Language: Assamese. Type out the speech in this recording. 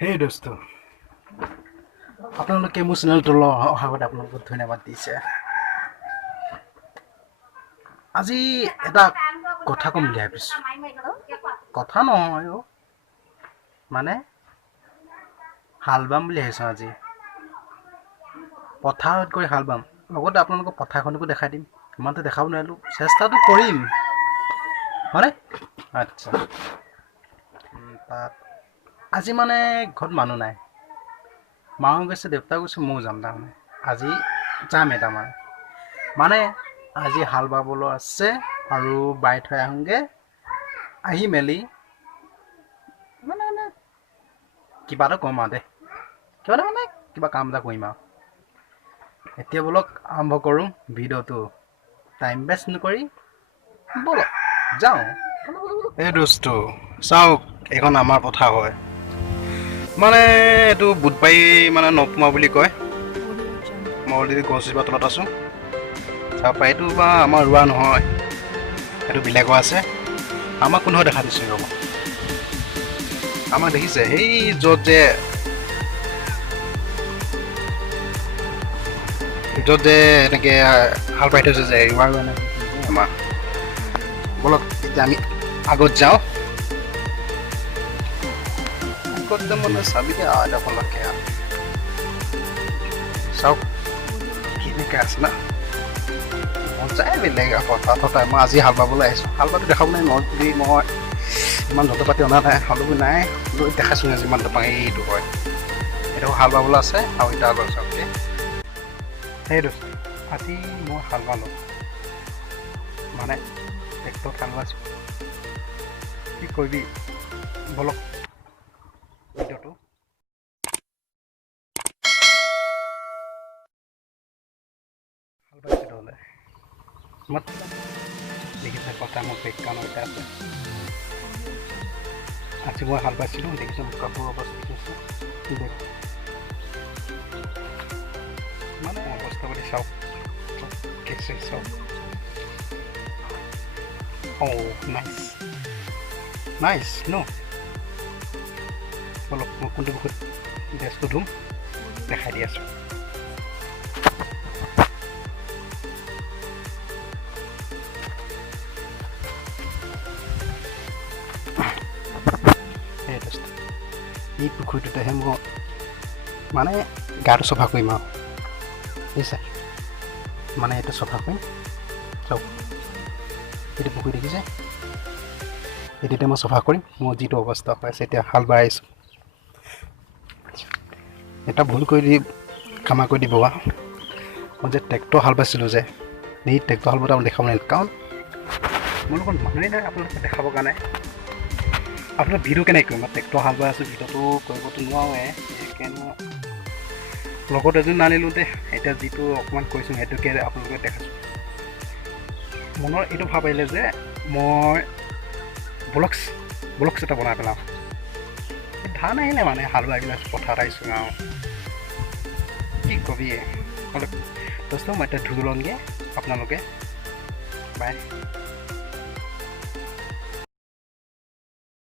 Hey দোস্ত, আপোনালোকে মোৰ চেনেলটোলৈ অহাৰ বাবে আপোনালোকক ধন্যবাদ দিছে। আজি এটা কথা ক'ম বুলি ভাবিছোঁ। কথা নহয় অ', মানে হালবাম বুলি ভাবিছোঁ আজি। পথাৰত গৈ হালবাম, লগতে আপোনালোকক পথাৰখনকো দেখাই দিম। ইমানটো দেখাব নোৱাৰিলোঁ, চেষ্টাটো কৰিম হয়নে? আচ্ছা, তাত আজি মানে ঘৰত মানুহ নাই। মাও গৈছে, দেউতা গৈছে, ময়ো যাম তাৰমানে। আজি যাম এটামান মানে আজি হাল বাবলৈ আছে আৰু বাই থৈ আহোঁগৈ। আহি মেলি মানে কিবা এটা ক'ম আৰু কিবা কাম এটা কৰিম আৰু। এতিয়া ব'লক আৰম্ভ কৰোঁ ভিডিঅ'টো। টাইম ৱেষ্ট নকৰি ব'লক যাওঁ। এই দোস্ত চাওক, এইখন আমাৰ পথাৰ হয়। মানে এইটো বুধবাৰী মানে নপমা বুলি কয়। মই অলৰেডি গছজোপা তলত আছোঁ। চাব পাৰি, এইটো বা আমাৰ ৰোৱা নহয়, এইটো বেলেগৰ আছে। আমাক কোনেও দেখা দিছে ৰ'ব, আমাক দেখিছে সেই য'ত যে এনেকৈ হাল বাই থৈছে যে ৰোৱা আমাৰ। ব'লক এতিয়া আমি আগত যাওঁ। আগত যাম মানে চাবিকে দেখোনকে চাওক কেনেকৈ আছে না, মজাই বেলেগ পথাৰ। মই আজি হাল বাবলৈ আহিছোঁ। হাল বাটো দেখাব নাই নদী, মই ইমান যন্ত্ৰ পাতি অনা নাই, হালো নাই লৈ দেখাইছোঁ যিমান পাৰি। এইটো হয়, এইটো হাল বাবলৈ আছে আৰু এতিয়া হাল বাইছোঁ। অ'কে, সেই দোস্ত আজি মই হাল বালোঁ, মানে ট্ৰেক্টৰত হাল বাইছোঁ। কি কৰিবি ব'লক ভিডিঅ'টো। হাল বাইছিলোঁ হ'লে দেখিছে কথা মোৰ বেকগ্ৰাউণ্ড এটা আছে। আজি মই হাল বাইছিলোঁ, দেখিছোঁ কাপোৰ অৱস্থা মানে অৱস্থা পাতি চাওক, কেছে চাওক। অ' নাইচ ন। অলপ মই কোনটো বহুত ড্ৰেছটো ধুম দেখাই দি আছোঁ। এই পুখুৰীটোতেহে মই মানে গাটো চফা কৰিম আৰু বুজিছে, মানে এইটো চফা কৰিম। চাওক এইটো পুখুৰী দেখিছে, এইটোতে মই চফা কৰিম। মোৰ যিটো অৱস্থা হৈ আছে এতিয়া হাল বাই আহিছোঁ। এটা ভুল কৰি ক্ষমা কৰি দিব বা, মই যে ট্ৰেক্টৰ হাল বাইছিলোঁ যে, এই ট্ৰেক্টৰ হাল বাই আপোনাক দেখাব নোৱাৰিলোঁ, কাৰণ মোৰ লগত মানুহেই নাই আপোনালোকে দেখাবৰ কাৰণে। আপোনাৰ ভিডিঅ' কেনেকৈ কৰিম, মই ট্ৰেক্টৰ হাল বাই আছোঁ, ভিডিঅ'টো কৰিবতো নোৱাৰোৱে। সেইকাৰণে লগত এজন আনিলোঁ দে। এতিয়া যিটো অকণমান কৈছোঁ সেইটোকে আপোনালোকে দেখাইছোঁ। মনৰ এইটো ভাৱ আহিলে যে মই ব্লগছ এটা বনাই পেলাওঁ। ধান আহিলে মানে হাল বাই পেলাই পথাৰত আহিছোঁ আৰু কি কবি। দোস্ত মই এতিয়া ধুই লওঁগৈ, আপোনালোকে বাই।